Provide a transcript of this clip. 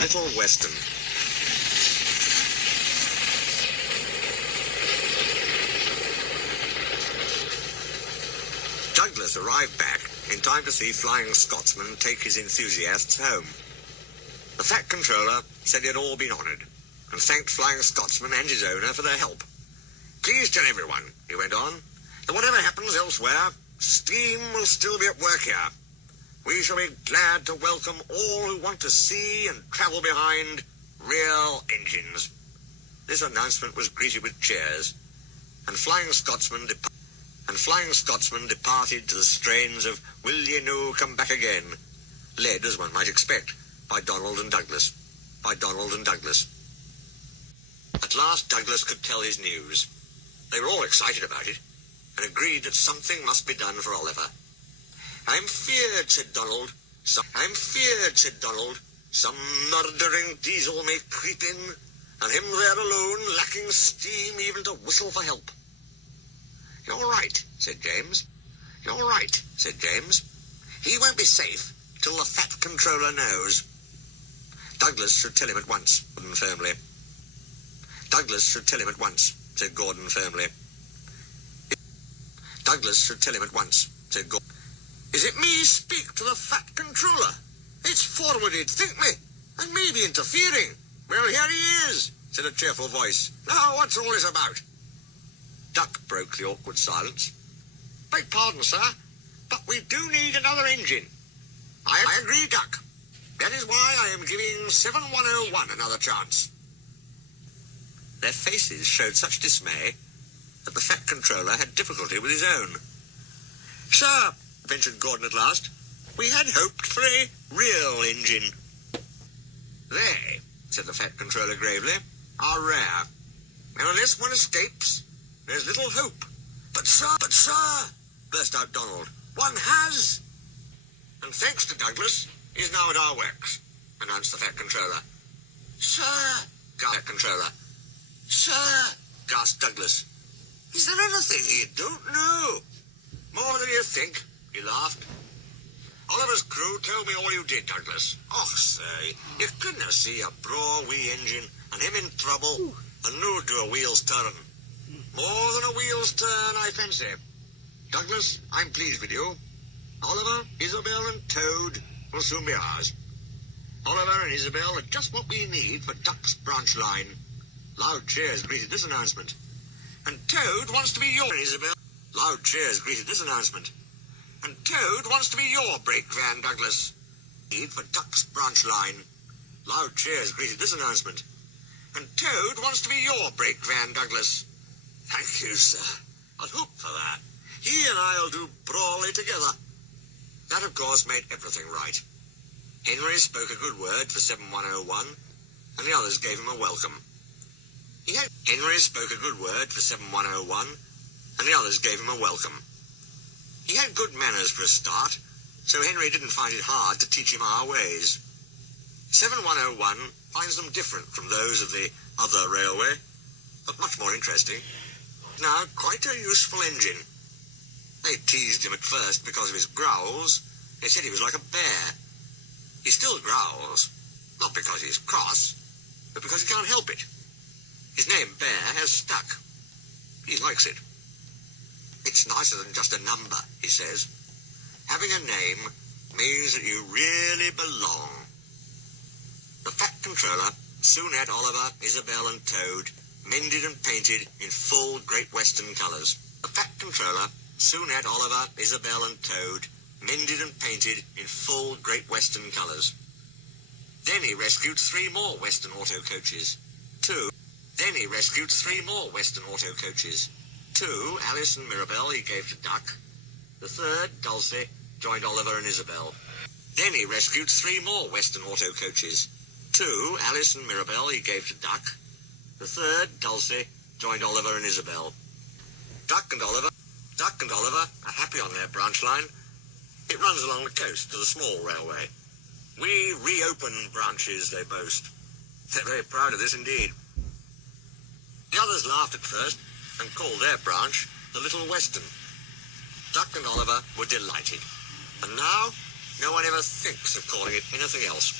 Little Western. Douglas arrived back in time to see Flying Scotsman take his enthusiasts home. The Fat Controller said he had all been honoured, and thanked Flying Scotsman and his owner for their help. Please tell everyone, he went on, that whatever happens elsewhere, steam will still be at work here. We shall be glad to welcome all who want to see and travel behind real engines. This announcement was greeted with cheers, and Flying Scotsman departed to the strains of Will Ye No Come Back Again, led, as one might expect, by Donald and Douglas. At last Douglas could tell his news. They were all excited about it, and agreed that something must be done for Oliver. I'm feared, said Donald. Some murdering diesel may creep in, and him there alone, lacking steam even to whistle for help. You're right, said James. He won't be safe till the Fat Controller knows. Douglas should tell him at once, Gordon firmly. Said Gordon firmly. Is it me speak to the Fat Controller? It's forwarded, think me, and maybe interfering. Well, here he is, said a cheerful voice. Now, what's all this about? Duck broke the awkward silence. Beg pardon, sir, but we do need another engine. I agree, Duck. That is why I am giving 7101 another chance. Their faces showed such dismay that the Fat Controller had difficulty with his own. Sir, ventured Gordon at last, we had hoped for a real engine. They, said the Fat Controller gravely, are rare. And unless one escapes, there's little hope. But sir, burst out Donald, one has. And thanks to Douglas, he's now at our works, announced the Fat Controller. Sir, gasped Fat Controller. Sir, gasped Douglas. Is there anything you don't know? More than you think, he laughed. Oliver's crew told me all you did, Douglas. Och, say, you couldn't see a braw wee engine and him in trouble and no do a wheel's turn. More than a wheel's turn, I fancy. Douglas, I'm pleased with you. Oliver, Isabel and Toad will soon be ours. Oliver and Isabel are just what we need for Duck's branch line. Loud cheers greeted this announcement. And Toad wants to be your Isabel. Loud cheers greeted this announcement. And Toad wants to be your brake van, Douglas. Need for Duck's branch line. Loud cheers greeted this announcement. And Toad wants to be your brake van, Douglas. Thank you, sir. I'd hope for that. He and I'll do brawly together. That, of course, made everything right. Henry spoke a good word for 7101, and the others gave him a welcome. Henry spoke a good word for 7101, and the others gave him a welcome. He had good manners for a start, so Henry didn't find it hard to teach him our ways. 7101 finds them different from those of the other railway, but much more interesting. Now, quite a useful engine. They teased him at first because of his growls. They said he was like a bear. He still growls, not because he's cross, but because he can't help it. His name, Bear, has stuck. He likes it. It's nicer than just a number, he says. Having a name means that you really belong. The Fat Controller soon had Oliver, Isabel and Toad mended and painted in full Great Western colours. The Fat Controller soon had Oliver, Isabel and Toad mended and painted in full Great Western colours. Then he rescued 3 more Western auto coaches. 2, Alice and Mirabelle, he gave to Duck. The 3rd, Dulcie, joined Oliver and Isabel. Then he rescued 3 more Western auto coaches. 2, Alice and Mirabelle, he gave to Duck. The 3rd, Dulcie, joined Oliver and Isabel. Duck and Oliver are happy on their branch line. It runs along the coast to the small railway. We reopen branches, they boast. They're very proud of this indeed. The others laughed at first and called their branch the Little Western. Duck and Oliver were delighted. And now, no one ever thinks of calling it anything else.